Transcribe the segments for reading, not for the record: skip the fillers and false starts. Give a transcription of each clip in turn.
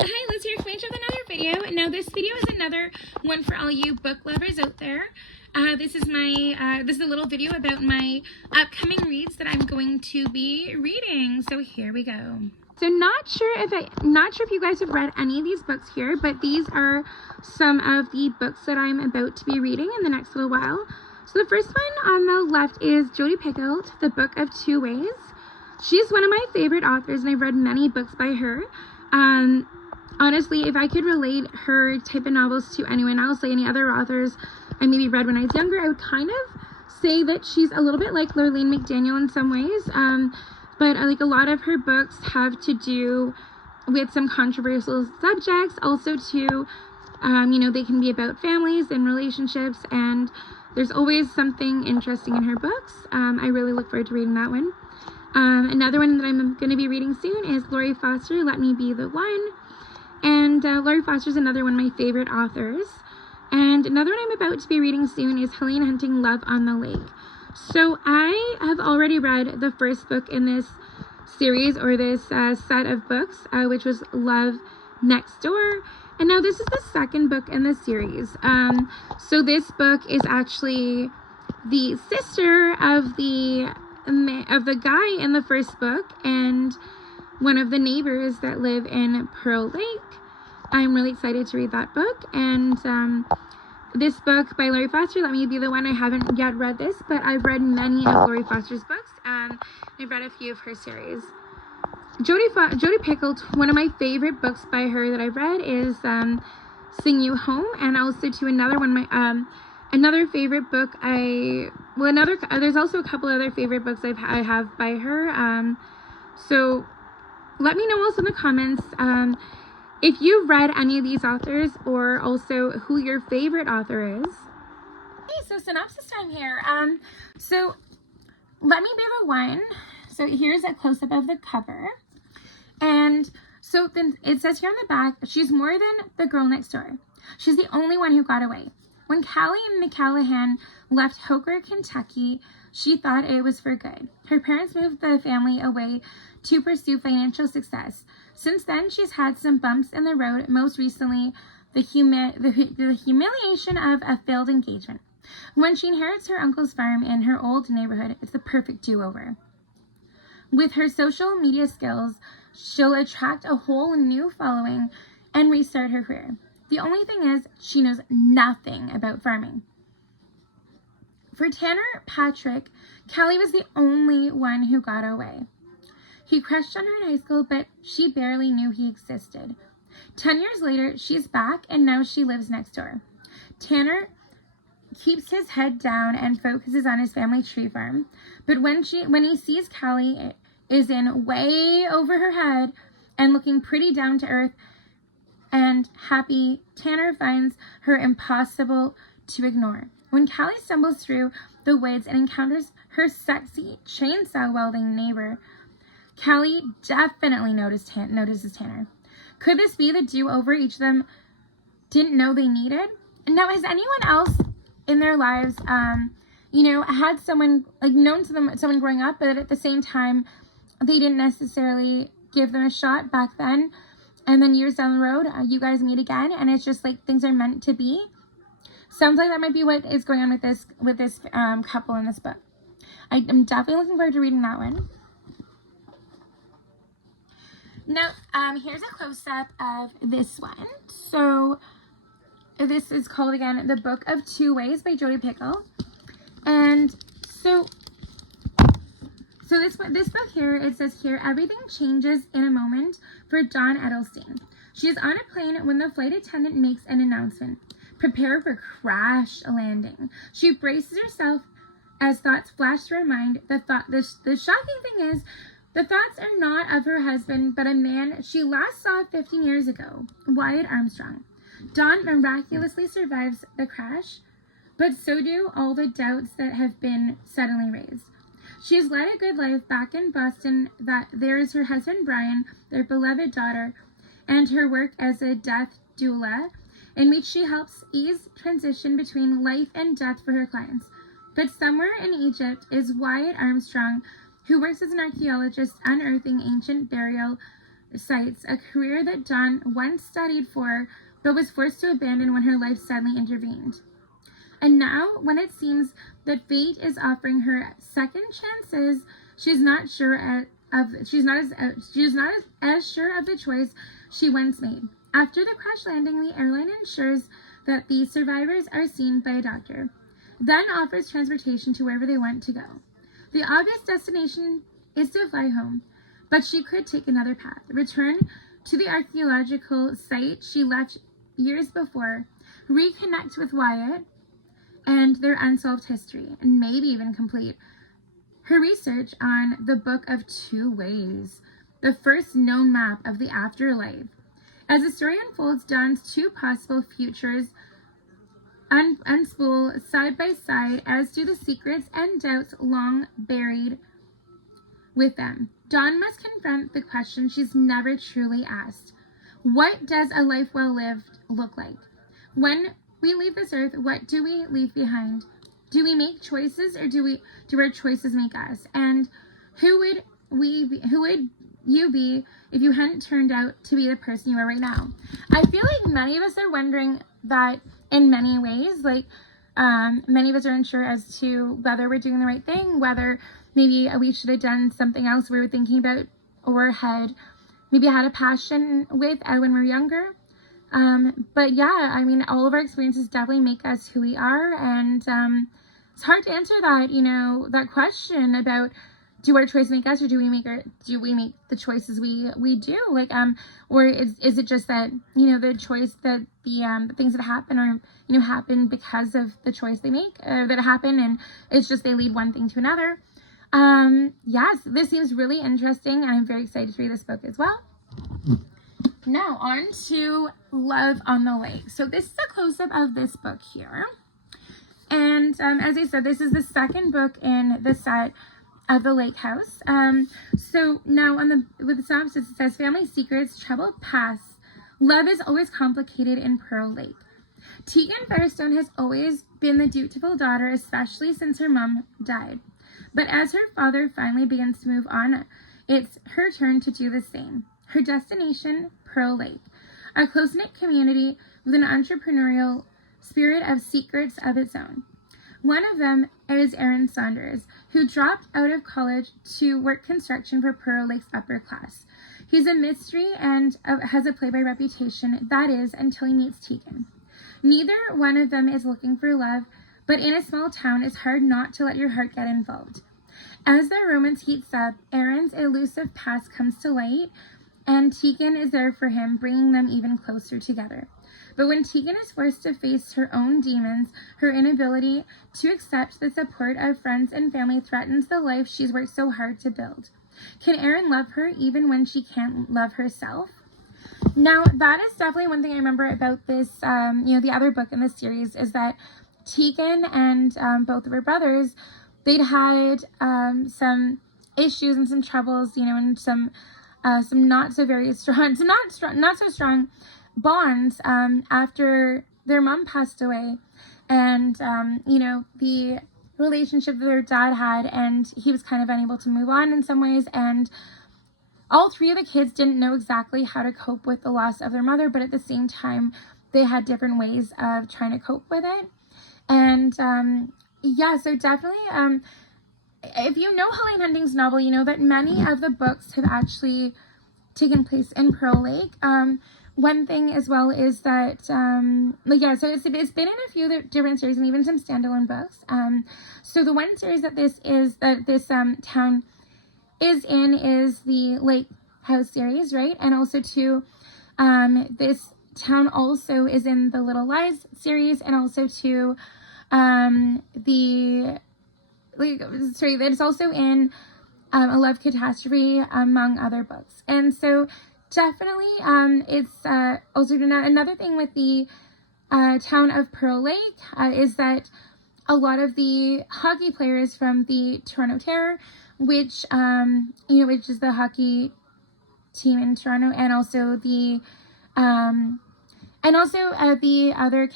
Hi, Liz here with another video. Now this video is another one for all you book lovers out there. This is a little video about my upcoming reads that I'm going to be reading. So here we go. So not sure if you guys have read any of these books here, but these are some of the books that I'm about to be reading in the next little while. So the first one on the left is Jodi Picoult, The Book of Two Ways. She's one of my favorite authors, and I've read many books by her. Honestly, if I could relate her type of novels to anyone else, like any other authors I maybe read when I was younger, I would kind of say that she's a little bit like Lurleen McDaniel in some ways. But like a lot of her books have to do with some controversial subjects. Also too, they can be about families and relationships, and there's always something interesting in her books. I really look forward to reading that one. Another one that I'm going to be reading soon is Lori Foster, Let Me Be the One. And Lori Foster is another one of my favorite authors. And another one I'm about to be reading soon is Helene Hunting, Love on the Lake. So I have already read the first book in this series, or this set of books, which was Love Next Door. And now this is the second book in the series. So this book is actually the sister of the guy in the first book and one of the neighbors that live in Pearl Lake. I'm really excited to read that book. And this book by Lori Foster, Let Me Be the One, I haven't yet read this, but I've read many of Lori Foster's books. I've read a few of her series. Jodi Picoult, one of my favorite books by her that I've read is Sing You Home, and also to another one, another favorite book there's also a couple other favorite books I have by her. So let me know also in the comments if you've read any of these authors, or also who your favorite author is. Okay, so synopsis time here. So Let Me Be the One. So here's a close-up of the cover. And so then it says here on the back, she's more than the girl next door. She's the only one who got away. When Callie McCallahan left Hooker, Kentucky, she thought it was for good. Her parents moved the family away to pursue financial success. Since then, she's had some bumps in the road, most recently the humiliation of a failed engagement. When she inherits her uncle's farm in her old neighborhood, it's the perfect do-over. With her social media skills, she'll attract a whole new following and restart her career. The only thing is, she knows nothing about farming. For Tanner Patrick, Callie was the only one who got away. He crushed on her in high school, but she barely knew he existed. 10 years later, she's back, and now she lives next door. Tanner keeps his head down and focuses on his family tree farm. But when he sees Callie is in way over her head and looking pretty down to earth and happy, Tanner finds her impossible to ignore. When Callie stumbles through the woods and encounters her sexy chainsaw welding neighbor, Callie definitely notices Tanner. Could this be the do-over each of them didn't know they needed? Now, has anyone else in their lives, had someone, known someone growing up, but at the same time, they didn't necessarily give them a shot back then, and then years down the road, you guys meet again, and it's just like things are meant to be? Sounds like that might be what is going on with this couple in this book. I'm definitely looking forward to reading that one. Now, here's a close-up of this one. So this is called, again, The Book of Two Ways by Jodi Picoult. And so this book here, it says here, everything changes in a moment for Dawn Edelstein. She is on a plane when the flight attendant makes an announcement. Prepare for crash landing. She braces herself as thoughts flash through her mind. The shocking thing is, the thoughts are not of her husband, but a man she last saw 15 years ago, Wyatt Armstrong. Dawn miraculously survives the crash, but so do all the doubts that have been suddenly raised. She has led a good life back in Boston. That there is her husband Brian, their beloved daughter, and her work as a death doula, in which she helps ease transition between life and death for her clients. But somewhere in Egypt is Wyatt Armstrong, who works as an archaeologist unearthing ancient burial sights a career that Dawn once studied for but was forced to abandon when her life suddenly intervened. And now, when it seems that fate is offering her second chances, she's not sure she's not as sure of the choice she once made. After the crash landing, the airline ensures that the survivors are seen by a doctor, then offers transportation to wherever they want to go. The obvious destination is to fly home, but she could take another path, return to the archaeological site she left years before, reconnect with Wyatt and their unsolved history, and maybe even complete her research on the Book of Two Ways, the first known map of the afterlife. As the story unfolds, Dawn's two possible futures unspool side by side, as do the secrets and doubts long buried with them. Dawn must confront the question she's never truly asked. What does a life well lived look like? When we leave this earth, what do we leave behind? Do we make choices, or do our choices make us? And who would you be if you hadn't turned out to be the person you are right now? I feel like many of us are wondering that in many ways. Like, many of us are unsure as to whether we're doing the right thing, whether maybe we should have done something else we were thinking about, or maybe had a passion with when we were younger. But yeah, I mean, all of our experiences definitely make us who we are, and it's hard to answer that, that question about, do our choices make us, or do we make the choices we do? Like, or is it just that, the choice that the things that happen are, happen because of the choice they make, that happen, and it's just they lead one thing to another. Yes, this seems really interesting, and I'm very excited to read this book as well. Now, on to Love on the Lake. So this is a close-up of this book here. And as I said, this is the second book in the set of the Lake House. So now with the synopsis, it says, family secrets, troubled pasts, love is always complicated in Pearl Lake. Tegan Firestone has always been the dutiful daughter, especially since her mom died. But as her father finally begins to move on, it's her turn to do the same. Her destination, Pearl Lake, a close-knit community with an entrepreneurial spirit of secrets of its own. One of them is Aaron Saunders, who dropped out of college to work construction for Pearl Lake's upper class. He's a mystery and has a playboy reputation, that is, until he meets Tegan. Neither one of them is looking for love, but in a small town, it's hard not to let your heart get involved. As their romance heats up, Aaron's elusive past comes to light, and Tegan is there for him, bringing them even closer together. But when Tegan is forced to face her own demons, her inability to accept the support of friends and family threatens the life she's worked so hard to build. Can Aaron love her even when she can't love herself? Now, that is definitely one thing I remember about this, the other book in this series, is that Tegan and both of her brothers, they'd had some issues and some troubles, and some not so very strong, not so strong bonds after their mom passed away, and the relationship that their dad had, and he was kind of unable to move on in some ways, and all three of the kids didn't know exactly how to cope with the loss of their mother, but at the same time they had different ways of trying to cope with it. And so definitely if you know Helene Hunting's novel, you know that many of the books have actually taken place in Pearl Lake. One thing as well is that, so it's been in a few different series and even some standalone books. So the one series that this town is in is the Lake House series, right? And also too, this town also is in the Little Lies series, and also too, it's also in A Love Catastrophe, among other books. And so definitely, it's also another thing with the town of Pearl Lake is that a lot of the hockey players from the Toronto Terror, which is the hockey team in Toronto, and also the other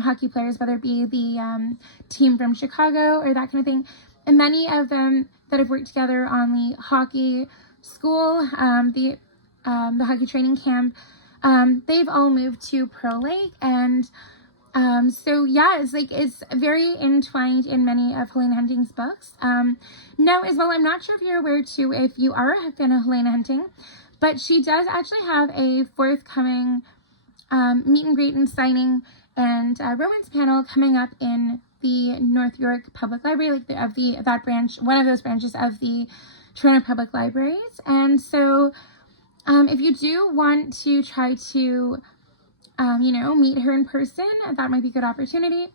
hockey players, whether it be the team from Chicago or that kind of thing, and many of them that have worked together on the hockey school, the hockey training camp, they've all moved to Pearl Lake, and so yeah, it's very entwined in many of Helena Hunting's books. Now as well, I'm not sure if you're aware too, if you are a fan of Helena Hunting, but she does actually have a forthcoming meet and greet and signing and romance panel coming up in the North York Public Library, like that branch, one of those branches of the Toronto Public Libraries. And so if you do want to try to meet her in person, that might be a good opportunity.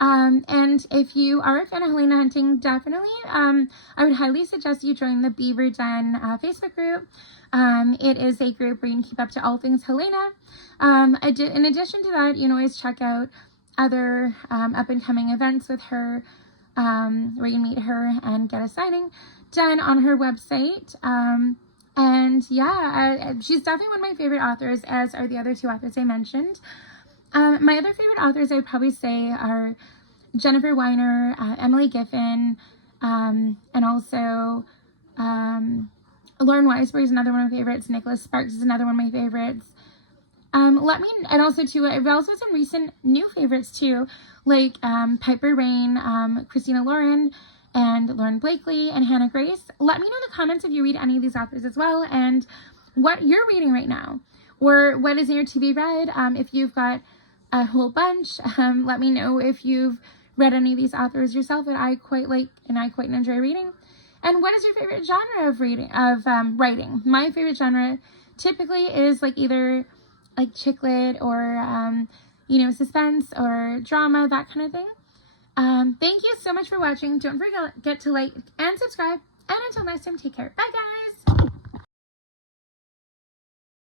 And if you are a fan of Helena Hunting, definitely, I would highly suggest you join the Beaver Den Facebook group. It is a group where you can keep up to all things Helena. In addition to that, you can always check out other up-and-coming events with her, where you meet her and get a signing done on her website. And yeah, she's definitely one of my favorite authors, as are the other two authors I mentioned. My other favorite authors I would probably say are Jennifer Weiner, Emily Giffen, and also Lauren Weisberg is another one of my favorites. Nicholas Sparks is another one of my favorites. And also too, I've also some recent new favorites too, like Piper Rain, Christina Lauren, and Lauren Blakely, and Hannah Grace. Let me know in the comments if you read any of these authors as well, and what you're reading right now, or what is in your to be read. If you've got a whole bunch, let me know if you've read any of these authors yourself that I quite like and I quite enjoy reading. And what is your favorite genre of writing? My favorite genre typically is either chick lit or suspense or drama, that kind of thing. Thank you so much for watching. Don't forget to like and subscribe. And until next time, take care. Bye, guys.